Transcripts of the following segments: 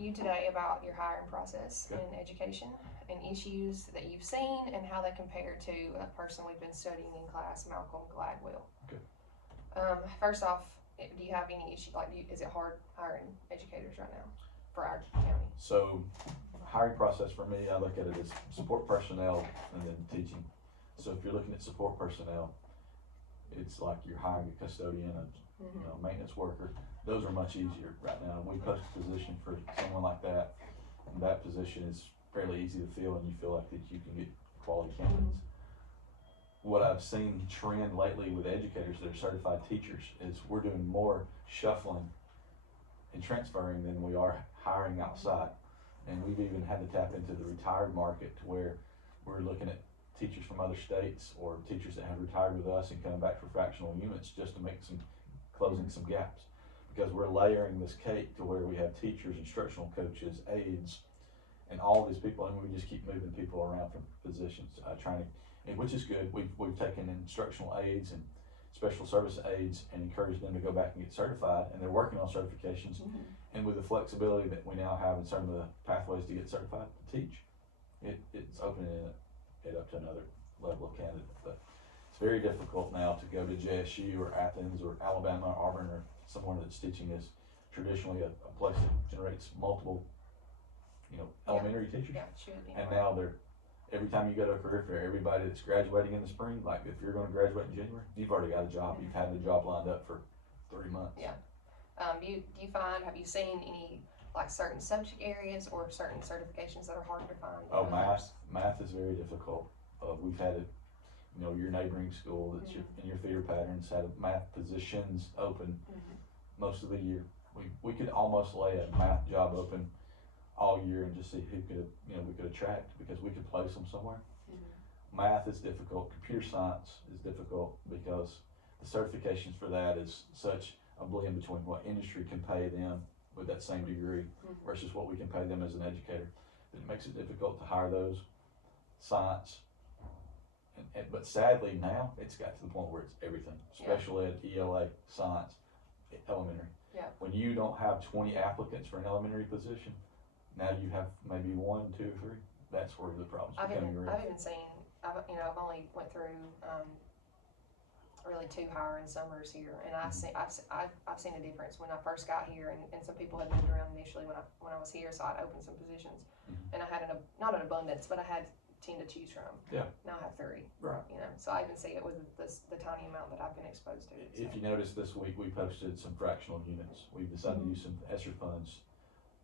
you today about your hiring process Okay. in education and issues that you've seen and how they compare to a person we've been studying in class, Malcolm Gladwell. Okay. First off, do you have any issue, is it hard hiring educators right now for our county? So, hiring process for me, I look at it as support personnel and then teaching. So if you're looking at support personnel, it's like you're hiring a custodian, a maintenance worker. Those are much easier right now. We post a position for someone like that, and that position is fairly easy to fill, and you feel like that you can get quality candidates. What I've seen trend lately with educators that are certified teachers is we're doing more shuffling and transferring than we are hiring outside. And we've even had to tap into the retired market to where we're looking at teachers from other states or teachers that have retired with us and coming back for fractional units just to make closing some gaps. Because we're layering this cake to where we have teachers, instructional coaches, aides, and all these people, and we just keep moving people around from positions, trying to, and which is good. We've taken instructional aides and special service aides and encouraged them to go back and get certified, and they're working on certifications. And with the flexibility that we now have in some of the pathways to get certified to teach, it's opening it up to another level of candidate. But it's very difficult now to go to JSU or Athens or Alabama or Auburn or somewhere that's teaching is traditionally a place that generates multiple, elementary teachers. Yeah, should be. And now every time you go to a career fair, everybody that's graduating in the spring, like if you're going to graduate in January, you've already got a job. You've had the job lined up for 3 months. Yeah. Do you find, have you seen any certain subject areas or certain certifications that are harder to find? Oh, math is very difficult. We've had it, your neighboring school that's in your theater patterns had math positions open most of the year. We could almost lay a math job open all year and just see who we could attract because we could place them somewhere. Math is difficult. Computer science is difficult because the certifications for that is such a blend between what industry can pay them with that same degree versus what we can pay them as an educator. It makes it difficult to hire those. Science, but sadly now it's got to the point where it's everything. Special ed, ELA, science, elementary. Yeah. When you don't have 20 applicants for an elementary position, now you have maybe 1, 2, or 3. That's where the problem's becoming real. I've even seen, I've only went through really 2 hiring summers here, and I've seen a difference when I first got here, and some people had moved around initially when I was here, so I'd opened some positions, and I had not an abundance, but I had 10 to choose from. Yeah. Now I have 30. Right. So I even see it with the tiny amount that I've been exposed to. So. If you notice this week, we posted some fractional units. We've decided to use some ESSER funds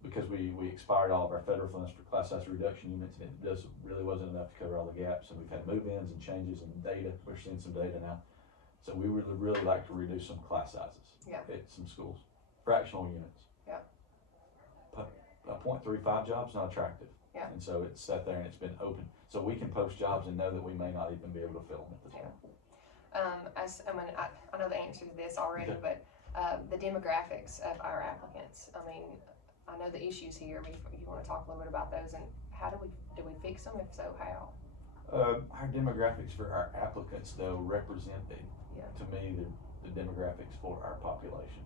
because we expired all of our federal funds for class size reduction units, and it really wasn't enough to cover all the gaps. And we've had move-ins and changes in data. We're seeing some data now. So we would really like to reduce some class sizes at some schools. Fractional units. Yeah. A .35 job's not attractive. Yeah. And so it's sat there and it's been open. So we can post jobs and know that we may not even be able to fill them at this point. I know the answer to this already, but the demographics of our applicants. I know the issues here. You want to talk a little bit about those and how do we fix them? If so, how? Our demographics for our applicants though represent to me the demographics for our population.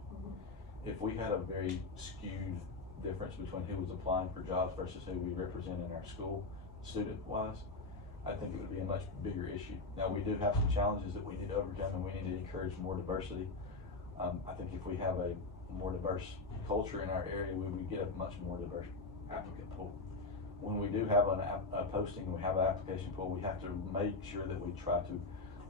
If we had a very skewed difference between who was applying for jobs versus who we represent in our school, student-wise, I think it would be a much bigger issue. Now we do have some challenges that we need to overcome, and we need to encourage more diversity. I think if we have a more diverse culture in our area, we would get a much more diverse applicant pool. When we do have a posting, we have an application pool, we have to make sure that we try to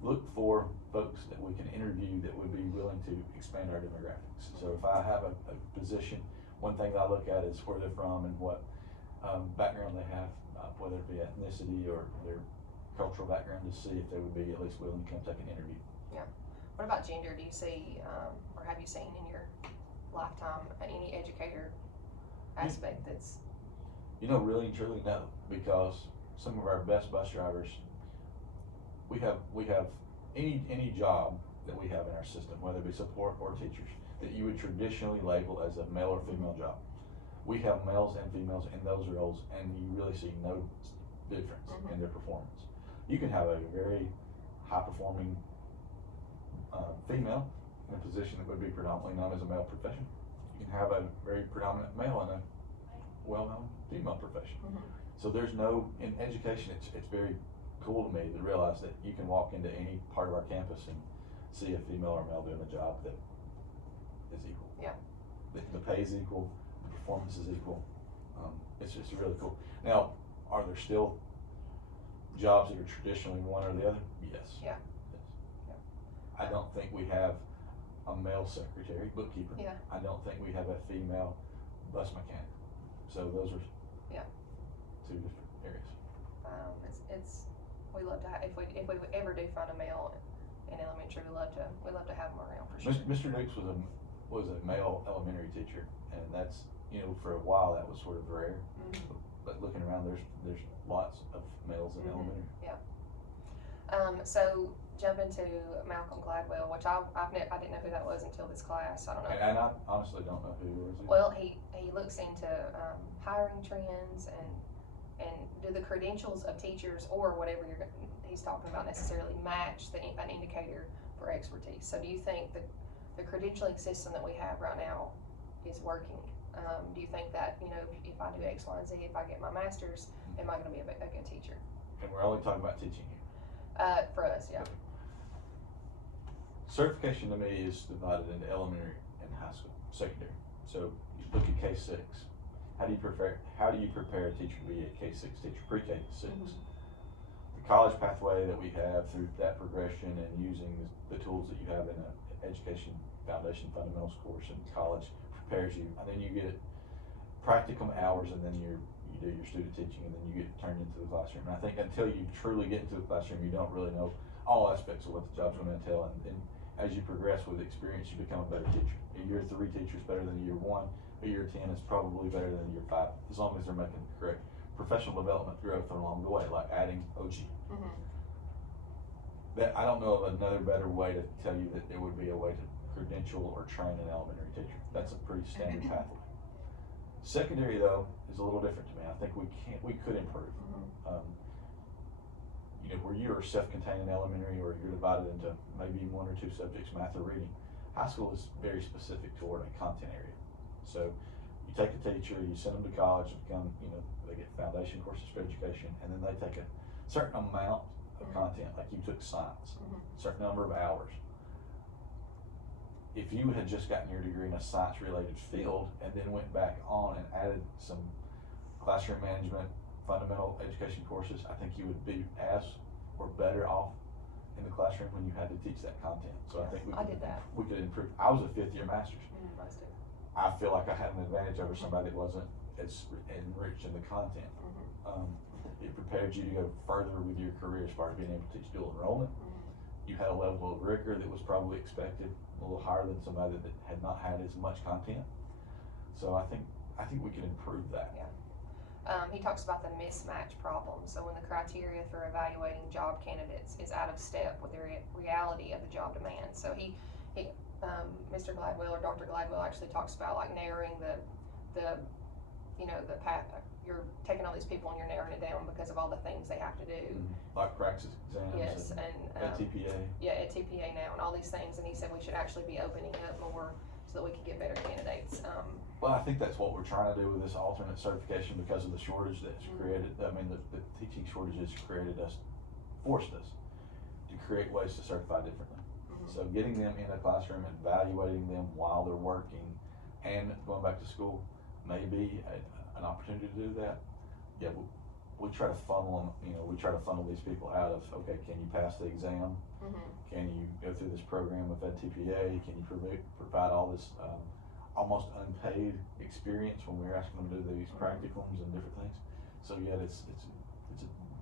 look for folks that we can interview that would be willing to expand our demographics. So if I have a position, one thing that I look at is where they're from and what background they have, whether it be ethnicity or their cultural background, to see if they would be at least willing to come take an interview. Yeah. What about gender? Do you see, or have you seen in your lifetime any educator aspect that's? Really and truly no, because some of our best bus drivers, we have any job that we have in our system, whether it be support or teachers, that you would traditionally label as a male or female job. We have males and females in those roles, and you really see no difference in their performance. You can have a very high-performing female in a position that would be predominantly known as a male profession. You can have a very predominant male in a well-known female profession. Mhm. So there's no, in education, it's very cool to me to realize that you can walk into any part of our campus and see a female or male doing a job that is equal. Yeah. The pay is equal, the performance is equal. It's just really cool. Now, are there still jobs that are traditionally one or the other? Yes. Yeah. Yes. Yeah. I don't think we have a male secretary, bookkeeper. Yeah. I don't think we have a female bus mechanic. So those are Yeah. two different areas. It's we love to have, if we ever do find a male in elementary, we love to have them around for sure. Mr. Dukes was a male elementary teacher, and that's, for a while that was sort of rare. Mhm. But looking around, there's lots of males in Mhm. elementary. Yeah. So jumping to Malcolm Gladwell, which I didn't know who that was until this class. I don't know. And I honestly don't know who he was. Well, he looks into hiring trends and do the credentials of teachers or whatever he's talking about necessarily match an indicator for expertise. So do you think the credentialing system that we have right now is working? Do you think that, if I do X, Y, and Z, if I get my master's, am I going to be a good teacher? And we're only talking about teaching here. For us, yeah. Certification to me is divided into elementary and high school, secondary. So you look at K-6. How do you prepare a teacher to be a K-6 teacher, pre-K to 6? Mhm. The college pathway that we have through that progression and using the tools that you have in an education foundation fundamentals course in college prepares you, and then you get practicum hours, and then you do your student teaching, and then you get turned into the classroom. And I think until you truly get into the classroom, you don't really know all aspects of what the job's going to entail. And as you progress with experience, you become a better teacher. A year 3 teacher is better than a year 1. A year 10 is probably better than a year 5, as long as they're making the correct professional development growth along the way, like adding OG. Mhm. That I don't know of another better way to tell you that there would be a way to credential or train an elementary teacher. That's a pretty standard pathway. Secondary, though, is a little different to me. I think we could improve. Mhm. Where you are self-contained in elementary, or you're divided into maybe 1 or 2 subjects, math or reading. High school is very specific toward a content area. So you take a teacher, you send them to college, become, they get foundation courses for education, and then they take a certain amount of Mhm. content, like you took science, Mhm. certain number of hours. If you had just gotten your degree in a science-related field and then went back on and added some classroom management, fundamental education courses, I think you would be as or better off in the classroom when you had to teach that content. So I think I did that. we could improve. I was a 5th-year master's. Most do. I feel like I had an advantage over somebody that wasn't as enriched in the content. Mhm. It prepared you to go further with your career as far as being able to teach dual enrollment. Mhm. You had a level of rigor that was probably expected, a little higher than somebody that had not had as much content. So I think we can improve that. Yeah. He talks about the mismatch problem. So when the criteria for evaluating job candidates is out of step with the reality of the job demand. So Mr. Gladwell or Dr. Gladwell actually talks about like narrowing the path. You're taking all these people and you're narrowing it down because of all the things they have to do. Like praxis exams. Yes, and TPA. Yeah, at TPA now and all these things. And he said we should actually be opening up more so that we can get better candidates. Well, I think that's what we're trying to do with this alternate certification because of the shortage that's created. I mean, the teaching shortages forced us to create ways to certify differently. Mhm. So getting them in a classroom, evaluating them while they're working and going back to school may be an opportunity to do that. Yeah, we try to funnel them, we try to funnel these people out of, okay, can you pass the exam? Mhm. Can you go through this program with that TPA? Can you provide all this almost unpaid experience when we're asking them to do these practicums and different things? So yeah,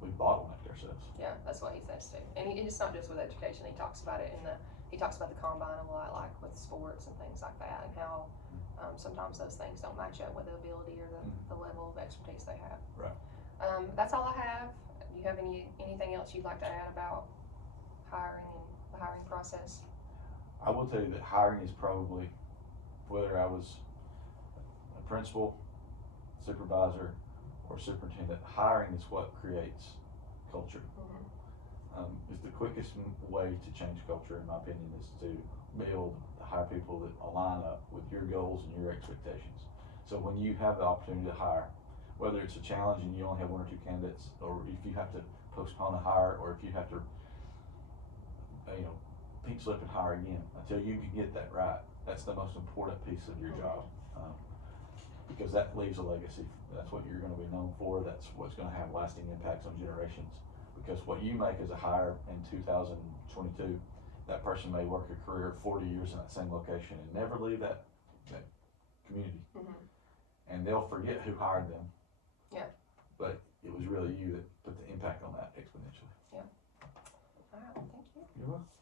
we bottlenecked ourselves. Yeah, that's what he says too. And it's not just with education. He talks about it he talks about the combine a lot, like with sports and things like that, and how sometimes those things don't match up with the ability or the level of expertise they have. Right. That's all I have. Do you have anything else you'd like to add about hiring and the hiring process? I will tell you that hiring is probably, whether I was a principal, supervisor, or superintendent, hiring is what creates culture. Mhm. Is the quickest way to change culture, in my opinion, is to hire people that align up with your goals and your expectations. So when you have the opportunity to hire, whether it's a challenge and you only have one or two candidates, or if you have to postpone a hire, or if you have to, pink slip and hire again, until you can get that right, that's the most important piece of your job. Because that leaves a legacy. That's what you're going to be known for. That's what's going to have lasting impacts on generations. Because what you make as a hire in 2022, that person may work a career of 40 years in that same location and never leave that community. And they'll forget who hired them. Yeah. But it was really you that put the impact on that exponentially. Yeah. All right, well, thank you. You're welcome.